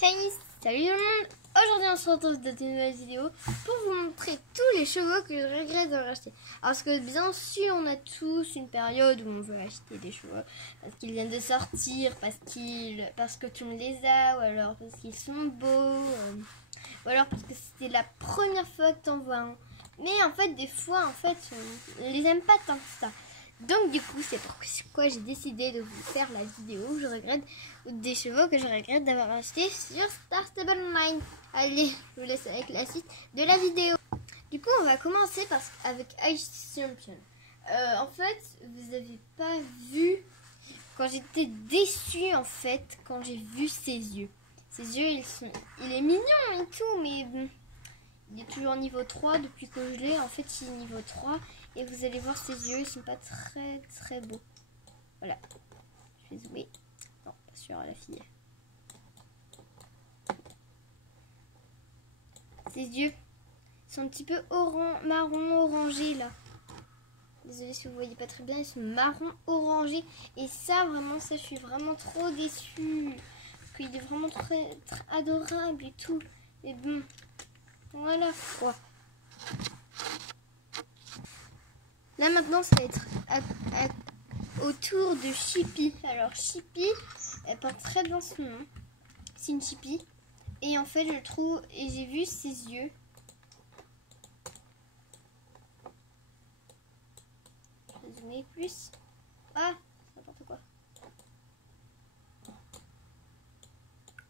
Hey, salut tout le monde. Aujourd'hui on se retrouve dans une nouvelle vidéo pour vous montrer tous les chevaux que je regrette d'avoir acheté. Parce que bien sûr on a tous une période où on veut acheter des chevaux parce qu'ils viennent de sortir, parce que tu me les as, ou alors parce qu'ils sont beaux, ou alors parce que c'était la première fois que t'en vois un. Mais en fait des fois on les aime pas tant que ça. Donc du coup c'est pourquoi j'ai décidé de vous faire la vidéo où je regrette des chevaux que je regrette d'avoir acheté sur Star Stable Online. Allez, je vous laisse avec la suite de la vidéo. Du coup on va commencer avec Ice Champion. En fait vous avez pas vu quand j'étais déçue en fait quand j'ai vu ses yeux. Ses yeux il est mignon et tout mais bon, il est toujours niveau 3 depuis que je l'ai. En fait il est niveau 3. Et vous allez voir ses yeux, ils sont pas très beaux. Voilà. Je vais zoomer. Non, pas sûr à la fille. Ses yeux sont un petit peu marron orangé là. Désolée si vous voyez pas très bien, ils sont marron orangé. Et ça vraiment, ça je suis vraiment trop déçue. Parce qu'il est vraiment très adorable et tout. Mais bon, voilà quoi. Là maintenant ça va être autour de Chippy. Alors Chippy, elle porte très bien son nom. C'est une Chippy. Et en fait je trouve, et j'ai vu ses yeux. Je vais zoomer plus. Ah, n'importe quoi.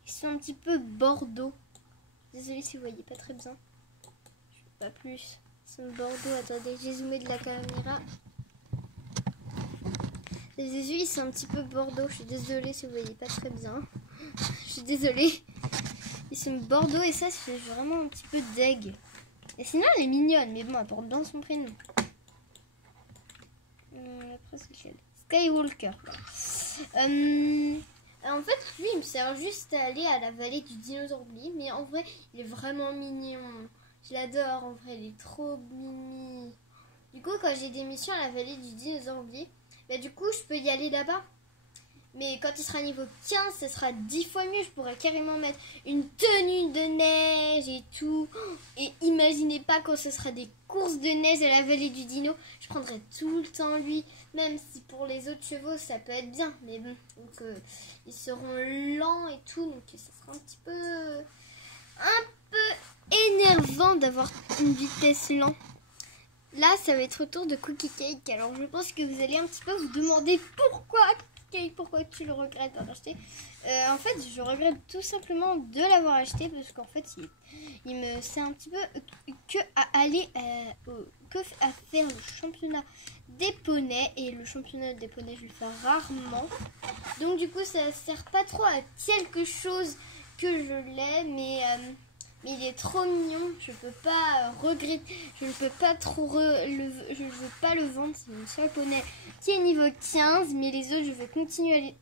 Ils sont un petit peu bordeaux. Désolée si vous voyez pas très bien. Je fais pas plus. Ils sont bordeaux. Attendez, j'ai zoomé de la caméra. Les yeux ils sont un petit peu bordeaux. Je suis désolée si vous voyez pas très bien. Je suis désolée. Ils sont bordeaux et ça c'est vraiment un petit peu deg. Et sinon elle est mignonne, mais bon elle porte bien son prénom. Après c'est quel Skywalker. En fait lui il me sert juste à aller à la vallée du dinosaure oublié. Mais en vrai il est vraiment mignon. Je l'adore en vrai, il est trop mimi. Du coup quand j'ai des missions à la vallée du dinosaure oublié, bah du coup je peux y aller là-bas. Mais quand il sera niveau 15, ce sera 10 fois mieux. Je pourrais carrément mettre une tenue de neige et tout. Et imaginez pas quand ce sera des courses de neige à la vallée du dino. Je prendrai tout le temps lui. Même si pour les autres chevaux, ça peut être bien. Mais bon, donc ils seront lents et tout. Donc ça sera un petit peu énervant d'avoir une vitesse lente. Là, ça va être au tour de Cookie Cake. Alors je pense que vous allez un petit peu vous demander pourquoi tu le regrettes d'avoir acheté. En fait je regrette tout simplement de l'avoir acheté parce qu'en fait il me sert un petit peu à faire le championnat des poneys, et le championnat des poneys je le fais rarement, donc du coup ça sert pas trop à quelque chose que je l'ai, mais il est trop mignon, je peux pas regretter, je ne peux pas trop je ne veux pas le vendre, c'est mon seul poney qui est niveau 15, mais les autres je veux continuer à les...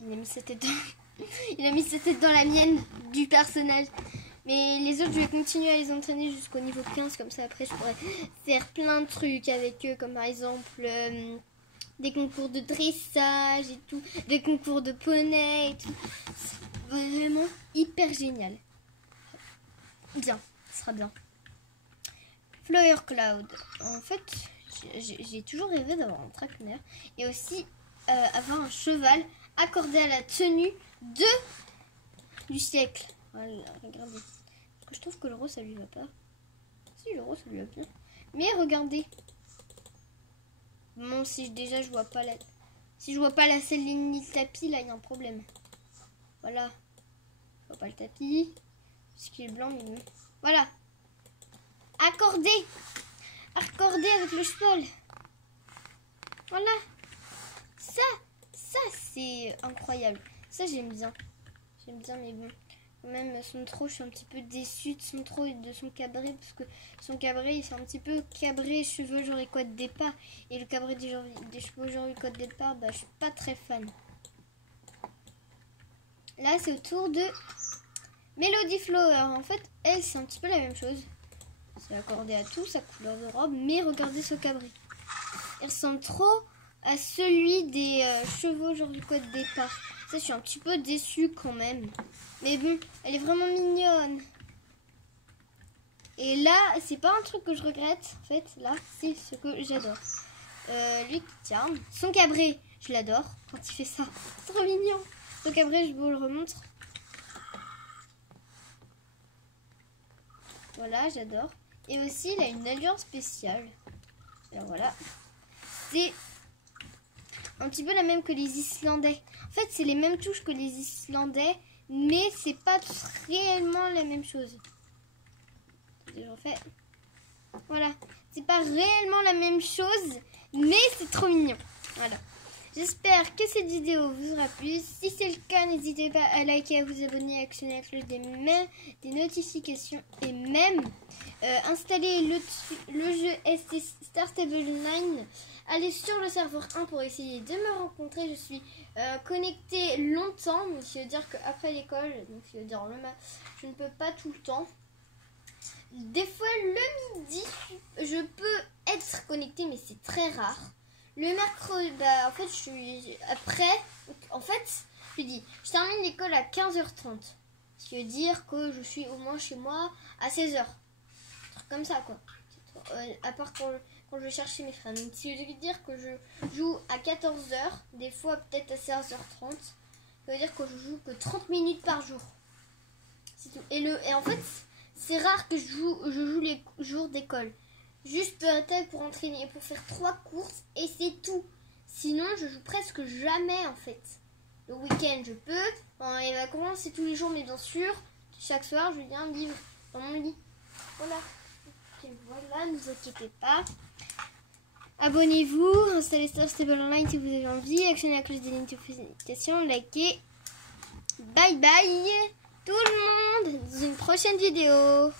Il a mis sa tête dans la mienne du personnage. Mais les autres je vais continuer à les entraîner jusqu'au niveau 15, comme ça après je pourrais faire plein de trucs avec eux, comme par exemple des concours de dressage et tout, des concours de poney et tout. Vraiment hyper génial. Bien, ce sera bien. Flower Cloud. En fait, j'ai toujours rêvé d'avoir un traquenard et aussi avoir un cheval accordé à la tenue du siècle. Voilà, regardez. Parce que je trouve que le rose ça lui va pas. Si, le rose ça lui va bien. Mais regardez. Bon, si je vois pas la... Si je vois pas la selle ni le tapis, là il y a un problème. Voilà. Je vois pas le tapis. Parce qu'il est blanc, mais non. Voilà. Accordé avec le cheval. Voilà. Ça c'est incroyable. Ça j'aime bien. Mais bon. Quand même son trot, je suis un petit peu déçue de son trot et de son cabré. Parce que son cabré, il fait un petit peu cabré cheveux genre quoi de départ. Et le cabré des cheveux genre quoi de départ, bah je suis pas très fan. Là c'est au tour de Melody Flower. En fait, elle c'est un petit peu la même chose. C'est accordé à tout, sa couleur de robe. Mais regardez ce cabré. Il ressemble trop à celui des chevaux genre du code départ. Ça, je suis un petit peu déçue quand même. Mais bon, elle est vraiment mignonne. Et là, c'est pas un truc que je regrette. En fait, là, c'est ce que j'adore. Lui qui tient. Son cabré, je l'adore quand il fait ça. C'est trop mignon. Son cabré, je vous le remontre. Voilà, j'adore. Et aussi, il a une allure spéciale. Alors voilà. C'est un petit peu la même que les Islandais. En fait, c'est les mêmes touches que les Islandais, mais c'est pas réellement la même chose. J'en fais. Voilà. C'est pas réellement la même chose, mais c'est trop mignon. Voilà. J'espère que cette vidéo vous aura plu. Si c'est le cas, n'hésitez pas à liker, à vous abonner, à actionner la cloche des notifications et même installer le jeu ST Star Stable 9. Allez sur le serveur 1 pour essayer de me rencontrer. Je suis connectée longtemps, donc ça veut dire qu'après l'école, donc ça veut dire je ne peux pas tout le temps. Des fois le midi, je peux être connectée, mais c'est très rare. Le mercredi, bah, en fait, je suis après. En fait, je termine l'école à 15h30. Ce qui veut dire que je suis au moins chez moi à 16h. Un truc comme ça, quoi. À part quand je vais chercher mes frères. Donc, ce qui veut dire que je joue à 14h, des fois peut-être à 16h30. Ça veut dire que je joue que 30 minutes par jour. C'est tout. Et en fait, c'est rare que je joue les jours d'école. Juste peut-être pour entraîner, pour faire 3 courses et c'est tout. Sinon, je joue presque jamais en fait. Le week-end, je peux. Pendant les vacances, c'est tous les jours, mais bien sûr, chaque soir, je viens vivre dans mon lit. Voilà. Et voilà, ne vous inquiétez pas. Abonnez-vous, installez Star Stable Online si vous avez envie, actionnez la cloche des notifications, likez. Bye bye tout le monde, dans une prochaine vidéo.